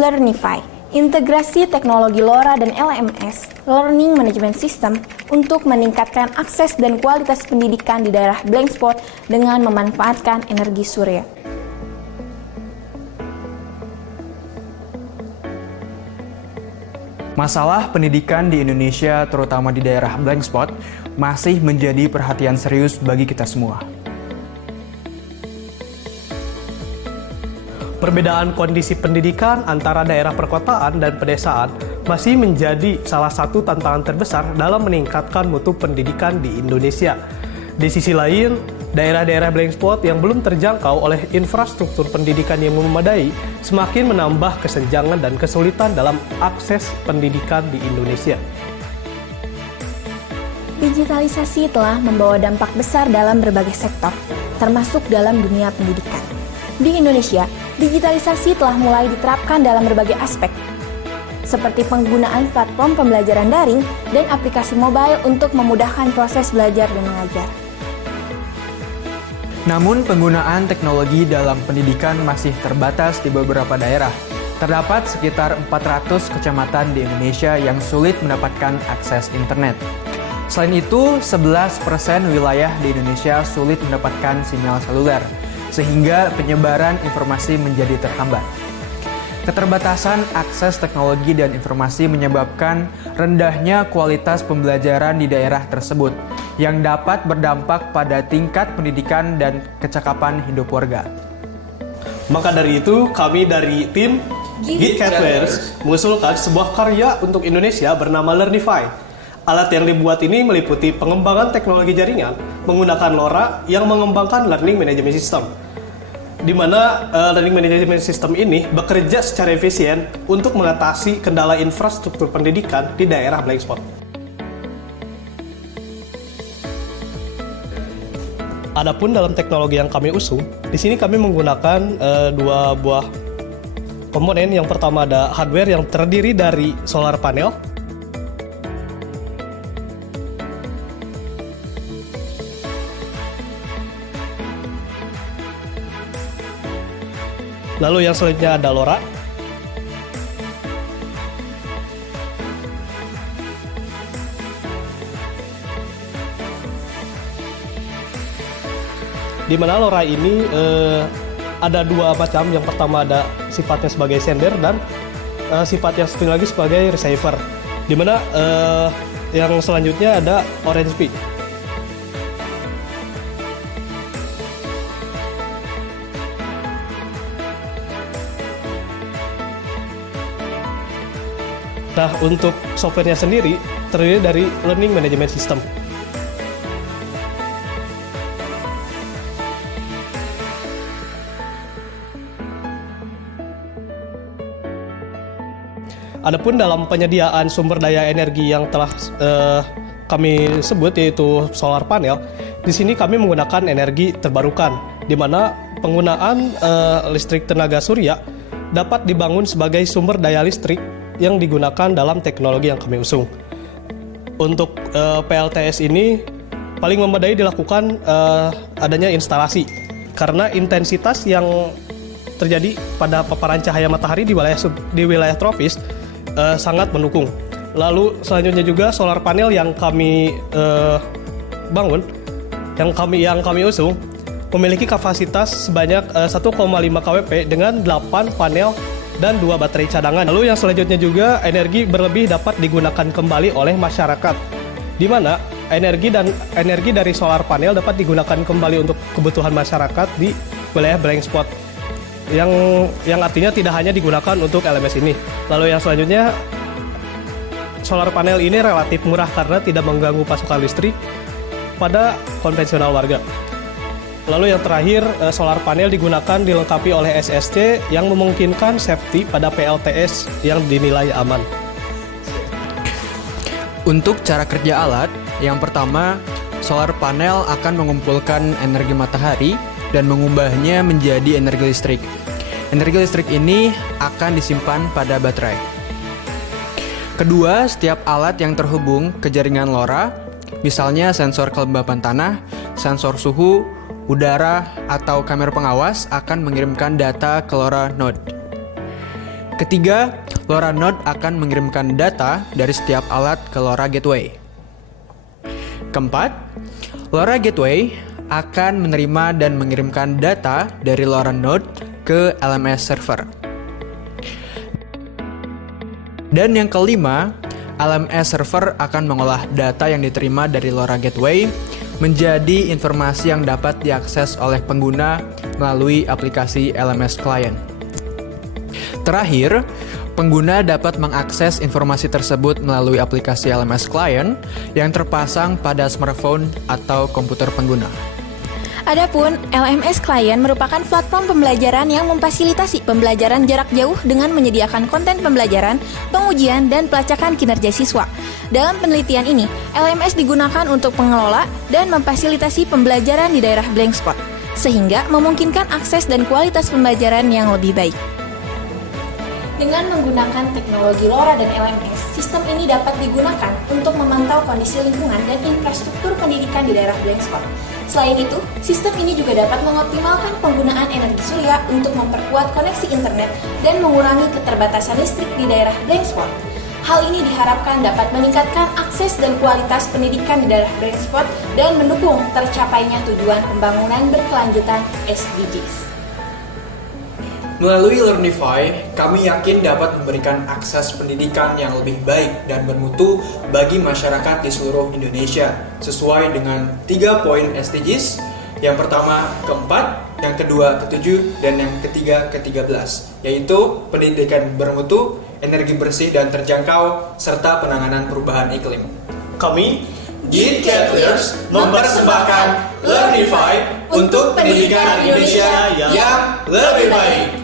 Learnify, integrasi teknologi LoRa dan LMS, Learning Management System, untuk meningkatkan akses dan kualitas pendidikan di daerah blank spot dengan memanfaatkan energi surya. Masalah pendidikan di Indonesia, terutama di daerah blank spot, masih menjadi perhatian serius bagi kita semua. Perbedaan kondisi pendidikan antara daerah perkotaan dan pedesaan masih menjadi salah satu tantangan terbesar dalam meningkatkan mutu pendidikan di Indonesia. Di sisi lain, daerah-daerah blank spot yang belum terjangkau oleh infrastruktur pendidikan yang memadai semakin menambah kesenjangan dan kesulitan dalam akses pendidikan di Indonesia. Digitalisasi telah membawa dampak besar dalam berbagai sektor, termasuk dalam dunia pendidikan. Di Indonesia, digitalisasi telah mulai diterapkan dalam berbagai aspek, seperti penggunaan platform pembelajaran daring dan aplikasi mobile untuk memudahkan proses belajar dan mengajar. Namun, penggunaan teknologi dalam pendidikan masih terbatas di beberapa daerah. Terdapat sekitar 400 kecamatan di Indonesia yang sulit mendapatkan akses internet. Selain itu, 11% wilayah di Indonesia sulit mendapatkan sinyal seluler, sehingga penyebaran informasi menjadi terhambat. Keterbatasan akses teknologi dan informasi menyebabkan rendahnya kualitas pembelajaran di daerah tersebut, yang dapat berdampak pada tingkat pendidikan dan kecakapan hidup warga. Maka dari itu, kami dari tim Gitcatwares mengusulkan sebuah karya untuk Indonesia bernama Learnify. Alat yang dibuat ini meliputi pengembangan teknologi jaringan menggunakan LoRa yang mengembangkan Learning Management System, di mana Learning Management System ini bekerja secara efisien untuk mengatasi kendala infrastruktur pendidikan di daerah blank spot. Adapun dalam teknologi yang kami usung, di sini kami menggunakan dua buah komponen. Yang pertama ada hardware yang terdiri dari solar panel. Lalu yang selanjutnya ada LoRa. Di mana LoRa ini ada dua macam. Yang pertama ada sifatnya sebagai sender dan sifat yang satu lagi sebagai receiver. Di mana yang selanjutnya ada orange Pi. Nah, untuk softwarenya sendiri terdiri dari Learning Management System. Adapun dalam penyediaan sumber daya energi yang telah kami sebut, yaitu solar panel, di sini kami menggunakan energi terbarukan, di mana penggunaan listrik tenaga surya dapat dibangun sebagai sumber daya listrik yang digunakan dalam teknologi yang kami usung. Untuk PLTS ini paling memadai dilakukan adanya instalasi, karena intensitas yang terjadi pada paparan cahaya matahari di wilayah tropis sangat mendukung. Lalu selanjutnya juga solar panel yang kami bangun, yang kami usung, memiliki kapasitas sebanyak 1,5 kWp dengan 8 panel dan 2 baterai cadangan. Lalu yang selanjutnya juga energi berlebih dapat digunakan kembali oleh masyarakat, di mana energi dari solar panel dapat digunakan kembali untuk kebutuhan masyarakat di wilayah blank spot, yang artinya tidak hanya digunakan untuk LMS ini. Lalu yang selanjutnya, solar panel ini relatif murah karena tidak mengganggu pasokan listrik pada konvensional warga. Lalu yang terakhir, solar panel digunakan dilengkapi oleh SSC yang memungkinkan safety pada PLTS yang dinilai aman. Untuk cara kerja alat, yang pertama, solar panel akan mengumpulkan energi matahari dan mengubahnya menjadi energi listrik. Energi listrik ini akan disimpan pada baterai. Kedua, setiap alat yang terhubung ke jaringan LoRa, misalnya sensor kelembapan tanah, sensor suhu, udara, atau kamera pengawas, akan mengirimkan data ke LoRa node. Ketiga, LoRa Node akan mengirimkan data dari setiap alat ke LoRa Gateway. Keempat, LoRa Gateway akan menerima dan mengirimkan data dari LoRa Node ke LMS server. Dan yang kelima, LMS server akan mengolah data yang diterima dari LoRa Gateway menjadi informasi yang dapat diakses oleh pengguna melalui aplikasi LMS Client. Terakhir, pengguna dapat mengakses informasi tersebut melalui aplikasi LMS Client yang terpasang pada smartphone atau komputer pengguna. Adapun LMS Client merupakan platform pembelajaran yang memfasilitasi pembelajaran jarak jauh dengan menyediakan konten pembelajaran, pengujian, dan pelacakan kinerja siswa. Dalam penelitian ini, LMS digunakan untuk mengelola dan memfasilitasi pembelajaran di daerah blank spot, sehingga memungkinkan akses dan kualitas pembelajaran yang lebih baik. Dengan menggunakan teknologi LoRa dan LMS, sistem ini dapat digunakan untuk memantau kondisi lingkungan dan infrastruktur pendidikan di daerah blank spot. Selain itu, sistem ini juga dapat mengoptimalkan penggunaan energi surya untuk memperkuat koneksi internet dan mengurangi keterbatasan listrik di daerah blank spot. Hal ini diharapkan dapat meningkatkan akses dan kualitas pendidikan di daerah blank spot dan mendukung tercapainya tujuan pembangunan berkelanjutan SDGs. Melalui Learnify, kami yakin dapat memberikan akses pendidikan yang lebih baik dan bermutu bagi masyarakat di seluruh Indonesia sesuai dengan 3 poin SDGs. Yang pertama ke-4, yang kedua ke-7, dan yang ketiga ke-13, yaitu pendidikan bermutu, energi bersih dan terjangkau, serta penanganan perubahan iklim. Kami, Gitcatlers, mempersembahkan Learnify untuk pendidikan Indonesia yang lebih baik.